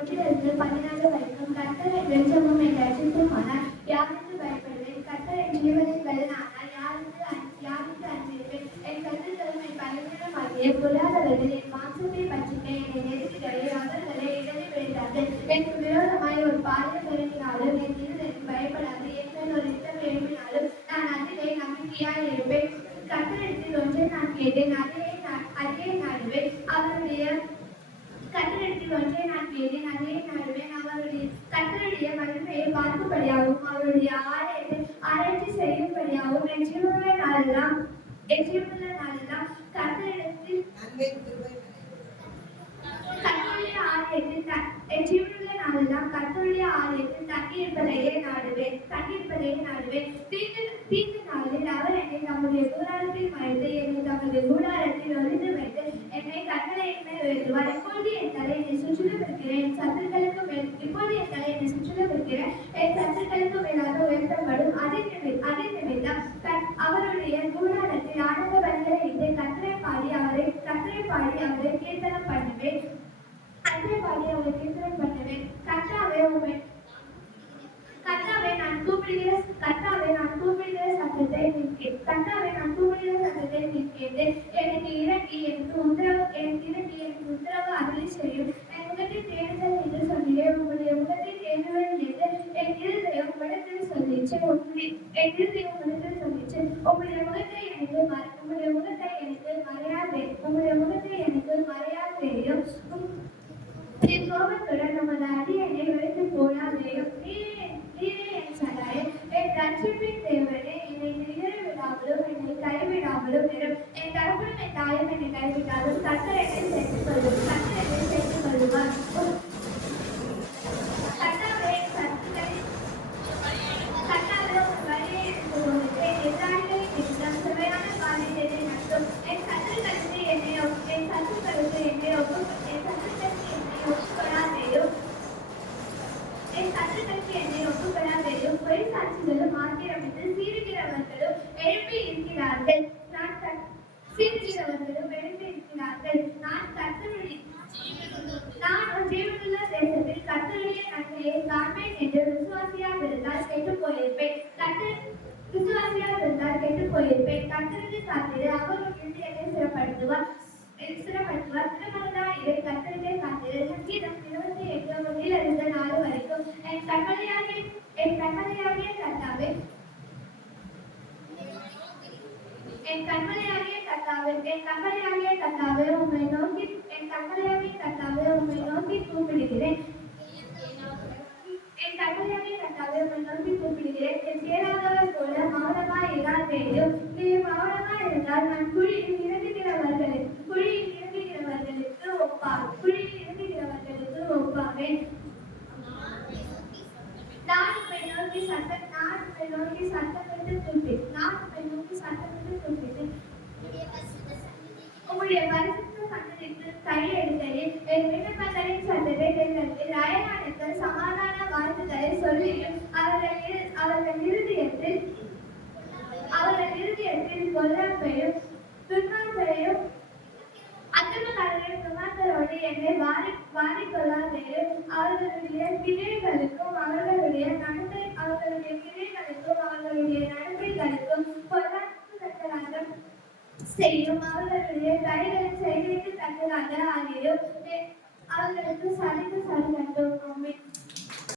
ஒன்றிலிருந்து 14 வரைக்கும் கர்த்தர் என் வெளிச்சமும் என் இரட்சகருமானார். யாருக்கு பயப்படுவேன்? கர்த்தர் என் ஜீவனின் பலனானார். யாருக்கு அஞ்சுவேன்? என் சத்துருக்களும் என் பகைவருமாகிய பொல்லாதவர்கள் என் மாம்சத்தை பட்சிக்க என்னை நெருக்கிடவே அவர்களை இடறி விழுந்தார்கள். எனக்கு விரோதமாய் ஒரு பாளையம் இறங்கினாலும் என் இருதயம் பயப்படாது. எங்கள் ஒரு யுத்தம் எழுப்பினாலும் நான் அதிலே நம்பிக்கையாய் இருப்பேன். கர்த்தரிடத்தில் ஒன்றை நான் கேட்டேன், அதையே நாடுவேன். கர்த்தரிடத்தில் ஒன்றை நான் கேட்டேன், அதையே நாடுவேன். கர்த்தருடைய மகிமையை பார்க்கும்படியாகவும் அவருடைய ஆலயத்தை ஆராய்ச்சி செய்யும்படியாகவும் என் ஜீவனுள்ள நாளெல்லாம் கர்த்தரிடத்தில் கர்த்தருடைய ஆலயத்தில் தங்கியிருப்பதையே நாடுவேன். தீங்கு நாளில் அவர் என்னை தம்முடைய கூடாரத்தில் மறைத்து என்னை தம்முடைய கூடாரத்தில் ஒளிந்து வைத்து என்னை கட்டளையின் மேல் உயர்த்துவார். இப்போது என் தலை என்னை சுற்றிலும் இருக்கிறேன், என் சத்துருக்களுக்கு மேலாக உயர்த்தப்படும். அதே நிமித்தம் அவருடைய கூடாரத்தில் ஆனந்த பலிகளை இட்டு கர்த்தரை பாடி அவரை கீர்த்தனம் பண்ணுவேன். கர்த்தாவே நான் கூப்பிடுகிற சத்தத்தை நீர் கேட்டு எனக்கு இறங்கி எனக்கு உத்தரவு அருளி செய்யும். என் முகத்தை தேடுதல் என்று சொன்னீரே, உங்களுடைய முகத்தை தேடுவேன் என்று என் இருதயம் உம்மிடத்தில் சொல்லிச்சு. உம்முடைய முகத்தை எனக்கு மறையாதேயும். என் கோபத்துடன் நமது அடியனை வைத்து போடாதேயும். நீரே என் சகாயம், என் ரட்சிப்பின் தேவனே. என்னை நிகழ விடாமலும் என்னை கைவிடாமலும் இரும். என் தகப்பனும் என் தாயும் என்னை கைவிட்டாலும் கர்த்தர் என்னை சேர்த்துக் கொள்ளுவார். கர்த்தாவே உம் வழியை எனக்கு போதித்து என் எதிராளிகளின் நிமித்தம் சுவையான பாதையை நடத்தும். என் சத்துருக்களுக்கு என்னை ஒப்புக்கொடாதேயும். பொய் சாட்சிகளும் ஆக்கிரமித்து சீறுகிறவர்களும் எழுப்பி இருக்கிறார்கள். நான் உன் ஜீவனுள்ள தேசத்தில் கர்த்தருடைய நன்மையை காண்பேன் என்று விசுவாசியாக இருந்தால் கெட்டுப் போயிருப்பேன். கர்த்தருக்கு காத்திரு, அவர் உன் இருதயத்தை ஸ்திரப்படுத்துவார். திருமகனாய் இரு, கர்த்தருக்கே காத்திரு. சங்கீதம் 28:1-4 வரைக்கும். என் கண்மலையாகிய கர்த்தாவே உம்மை நோக்கி கூப்பிடுகிறேன். என் கேளாதவர் போல மௌனமாய் இராதேயும். நீர் மௌனமாய் இருந்தால் நான் குழியில் இறங்குகிறவர்களுக்கு ஒப்பாவேன். நான் உம்மை நோக்கி சத்தமிட்டு கூப்பிட்டேன். உம்முடைய பரிசுத்த சன்னதிக்கு கையெடுக்கையில் என் விண்ணப்பங்களின் சத்தத்தை கேட்டதில் அயலானுக்கு சமாதான வார்த்தைகளை சொல்லியும் அவர்கள் இருதயத்தில் பொல்லாப்பையும் துன்மார்க்கரையும் அக்கிரமக்காரரையும் துன்மார்க்கரோடு என்னை வாரிக்கொள்ளாதேயும். அவர்களுடைய கிளைகளுக்கும் அவர்களுடைய நடத்தைகளுக்கும் பொல்லாப்புத்தக்கதாக செய்யும். அவர்களுடைய கைகளின் செய்கைக்கு தக்கதாக ஆகியும். அவர்களுக்கு சலித்து